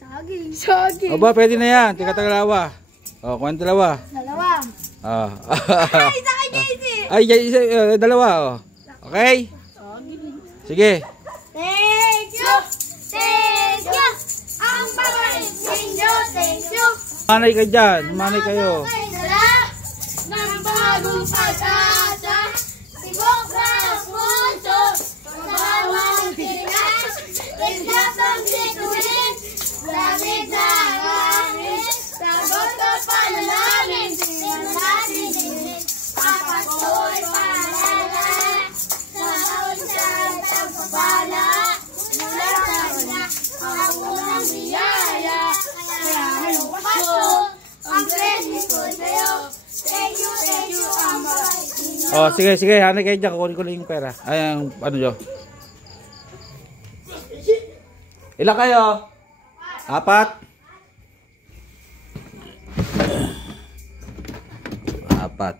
Saging. Saging. Aba, pwede na yan. Tika dalawa. O, kuha dalawa. Dalawa. Ay, sa kanya isi. Ay, dalawa. O. Okay? Sige. Thank you. Thank you. Ang pagkain ninyo. Thank you. Manay ka dyan. Manay kayo. Ng bagong pag-asa. Sibok na puso. Pagawang Pilipinas. Isyap ang situin. Lamig na hangin. Sagot o panalangin. Tingnan natin din. Papato'y paalala. Sa kaunsan ang pabala. Mula sa una. Ang unang biyaya. Kaya anong paso. Ang blessing ko sa'yo. Thank you, ang bawat inyo. Oh, sige, sige. Hanay kayo dyan. Kukunin ko lang yung pera. Ay, ang ano dyan. Ilan kayo? Apat? Apat.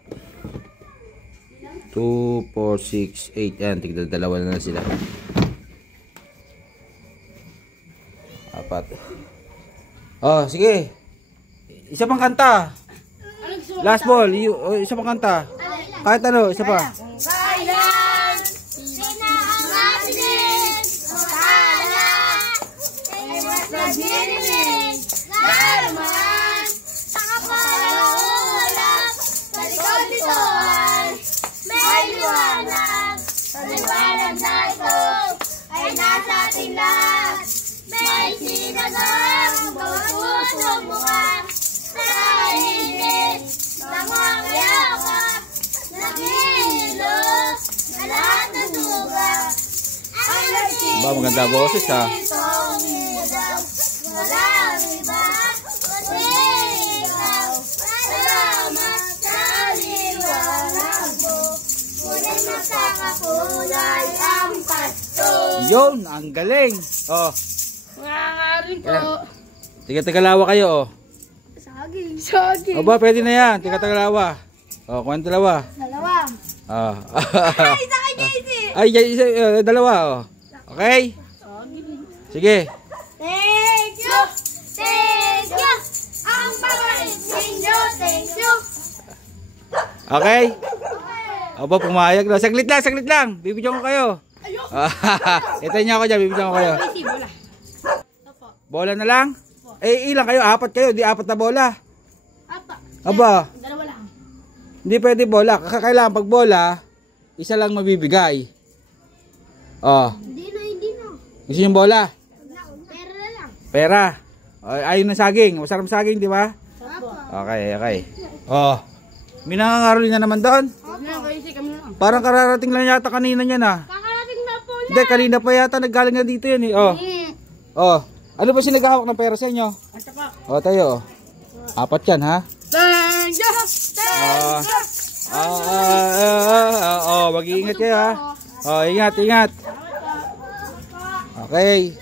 2, 4, 6, 8. Yan, tigda dalawa na sila. Apat. Oh, sige. Isa pang kanta. Last ball. Isa pang kanta. Kahit ano, isa pa. Kailan pinakamatinin o tala ay mas nagdirinig lalaman sa kapalaulap sa likod-likohan may liwanag sa liwanag na ito ay nasa ating lahat may sinagang bawat pusong mukha sa init ng mga yakap nagilo na lahat ng tuga ay nagsinig. Ba, maganda boses ha. Walang iba kundi ikaw. Salamat sa liwanag mo. Ngunit magkakakulay ang pasto. Yun, ang galing. Oh. Nangangarin po. Tiga-tagalawa kayo oh. Saging. Saging. Aba, pwede na yan. Tiga-tagalawa. Oh, kuha dalawa. Dalawa. Ah. Ay, sa kanya isi. Ay, dalawa oh. Okay? Sige. Thank you. Thank you. Ang pagkain ninyo. Thank you. Okay? Aba, pumayag na. Saglit lang. Bibigyan ko kayo. Ito niya ako dyan. Bibigyan ko kayo. Bola na lang? Eh, ilang kayo? Apat kayo. Di apat na bola. Aba. Dalawa lang. Hindi pwede bola. Kailangan pag bola, isa lang mabibigay. Oh. Hindi na. Gusto yung bola? Pera na lang. Pera. Ayun na saging. Masarap saging, di ba? Apo. Okay. Oh. May nangangaroling na naman doon. Parang kararating lang yata kanina niyan ah. Kakarating na po na. Hindi, kanina pa yata naggaling na dito yan eh. Oh. Oh. Ano ba sinaghahawak ng pera sa inyo? Oh, tayo. Apat yan ha. Thank you. Mag-iingat kayo ha. Oh, ingat. Okay.